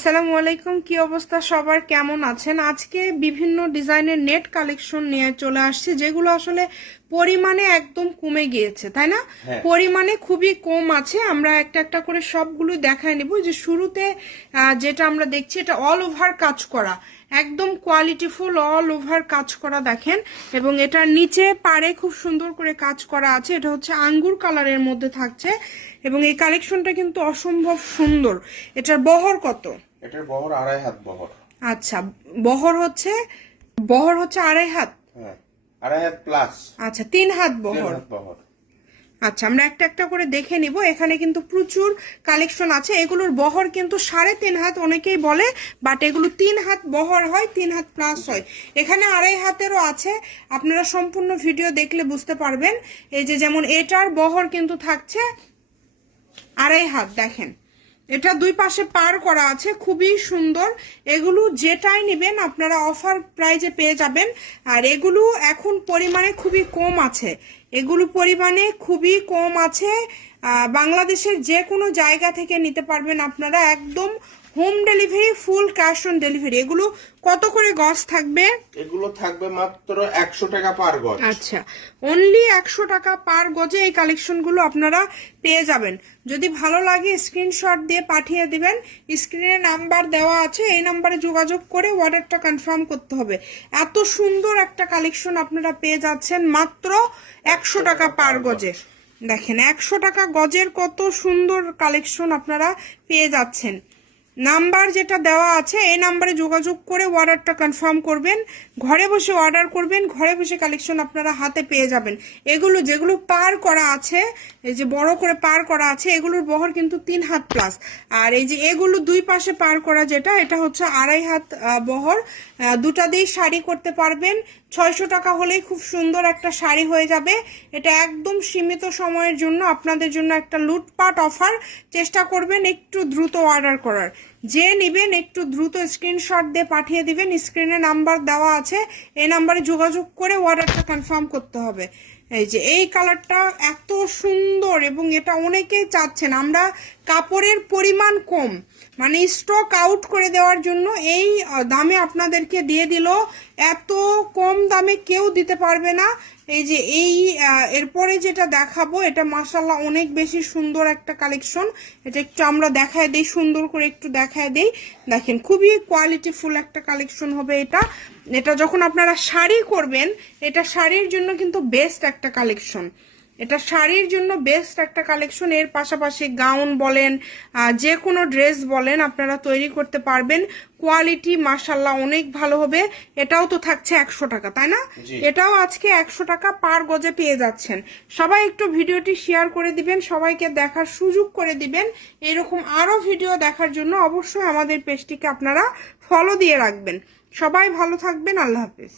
আসসালামু আলাইকুম, কি অবস্থা সবার, কেমন আছেন? আজকে বিভিন্ন ডিজাইনের নেট কালেকশন নিয়ে চলে আসছে, যেগুলো আসলে পরিমাণে একদম কমে গিয়েছে, তাই না? পরিমাণে খুবই কম আছে। আমরা একটা একটা করে সবগুলো দেখায় নিব। যে শুরুতে যেটা আমরা দেখছি, এটা অল ওভার কাজ করা, একদম কোয়ালিটিফুল অল ওভার কাজ করা দেখেন। এবং এটার নিচে পাড়ে খুব সুন্দর করে কাজ করা আছে। এটা হচ্ছে আঙ্গুর কালারের মধ্যে থাকছে এবং এই কালেকশনটা কিন্তু অসম্ভব সুন্দর। এটার বহর কত? এটার বহর 2.5 হাত বহর। আচ্ছা, বহর হচ্ছে 2.5 হাত। হ্যাঁ, 2.5 হাত প্লাস। আচ্ছা, 3 হাত বহর। আচ্ছা, আমরা একটা একটা করে দেখে নিব। এখানে কিন্তু প্রচুর কালেকশন আছে। এগুলোর বহর কিন্তু 3.5 হাত অনেকেই বলে, বাট এগুলো 3 হাত বহর হয়, 3 হাত প্লাস হয়। এখানে 2.5 হাতেরও আছে। আপনারা সম্পূর্ণ ভিডিও দেখলে বুঝতে পারবেন। এই যে যেমন এটার বহর কিন্তু থাকছে 2.5 হাত, দেখেন এটা দুই পাশে পার করা আছে, খুবই সুন্দর। এগুলো যেটাই নেবেন আপনারা অফার প্রাইজে পেয়ে যাবেন। আর এগুলো এখন পরিমাণে খুবই কম আছে, এগুলো পরিমাণে খুবই কম আছে। বাংলাদেশের যে কোনো জায়গা থেকে নিতে পারবেন আপনারা, একদম home delivery, full cash on delivery. এগুলো কত করে গজ থাকবে? এগুলো থাকবে মাত্র 100 টাকা পার গজ। আচ্ছা, অনলি 100 টাকা পার গজে এই কালেকশনগুলো আপনারা পেয়ে যাবেন। যদি ভালো লাগে স্ক্রিনশট দিয়ে পাঠিয়ে দিবেন। স্ক্রিনে নাম্বার দেওয়া আছে, এই নাম্বারে যোগাযোগ করে অর্ডারটা কনফার্ম করতে হবে। এত সুন্দর একটা কালেকশন আপনারা পেয়ে যাচ্ছেন মাত্র 100 টাকা পার গজে। দেখেন 100 টাকা গজের কত সুন্দর কালেকশন আপনারা পেয়ে যাচ্ছেন। নাম্বার যেটা দেওয়া আছে এই নাম্বারে যোগাযোগ করে অর্ডারটা কনফার্ম করবেন। ঘরে বসে অর্ডার করবেন, ঘরে বসে কালেকশন আপনারা হাতে পেয়ে যাবেন। এগুলো যেগুলো পার করা আছে, এই যে বড় করে পার করা আছে, এগুলোর বহর কিন্তু 3 হাত প্লাস। আর এই যে এগুলো দুই পাশে পার করা যেটা, এটা হচ্ছে 2.5 হাত বহর। দুটা দিয়ে শাড়ি করতে পারবেন। 600 টাকা হলেই খুব সুন্দর একটা শাড়ি হয়ে যাবে। এটা একদম সীমিত সময়ের জন্য আপনাদের জন্য একটা লুটপাট অফার। চেষ্টা করবেন একটু দ্রুত অর্ডার করার। যে নেবেন একটু দ্রুত স্ক্রিনশট দিয়ে পাঠিয়ে দিবেন। স্ক্রিনে নাম্বার দেওয়া আছে, এই নাম্বারে যোগাযোগ করে অর্ডারটা কনফার্ম করতে হবে। এই যে এই কালারটা এত সুন্দর এবং এটা অনেকেই চাচ্ছেন। আমরা কাপড়ের পরিমাণ কম, মানে স্টক আউট করে দেওয়ার জন্য এই দামে আপনাদেরকে দিয়ে দিল। এত কম দামে কেউ দিতে পারবে না। এই যে এরপরে যেটা দেখাবো, এটা মাশাআল্লাহ অনেক বেশি সুন্দর একটা কালেকশন। এটা একটু আমরা দেখায় দেই, সুন্দর করে একটু দেখায় দেই। দেখেন খুবই কোয়ালিটিফুল একটা কালেকশন হবে এটা। এটা যখন আপনারা শাড়ি করবেন, এটা শাড়ির জন্য কিন্তু বেস্ট একটা কালেকশন। এটা শাড়ির জন্য বেস্ট একটা কালেকশন। এর পাশাপাশি গাউন বলেন, যে কোনো ড্রেস বলেন, আপনারা তৈরি করতে পারবেন। কোয়ালিটি মাশাআল্লাহ অনেক ভালো হবে। এটাও তো থাকছে 100 টাকা, তাই না? এটাও আজকে 100 টাকা পার গজে পেয়ে যাচ্ছেন। সবাই একটু ভিডিওটি শেয়ার করে দিবেন, সবাইকে দেখার সুযোগ করে দিবেন। এরকম আরো ভিডিও দেখার জন্য অবশ্যই আমাদের পেজটিকে আপনারা ফলো দিয়ে রাখবেন। সবাই ভালো থাকবেন, আল্লাহ হাফেজ।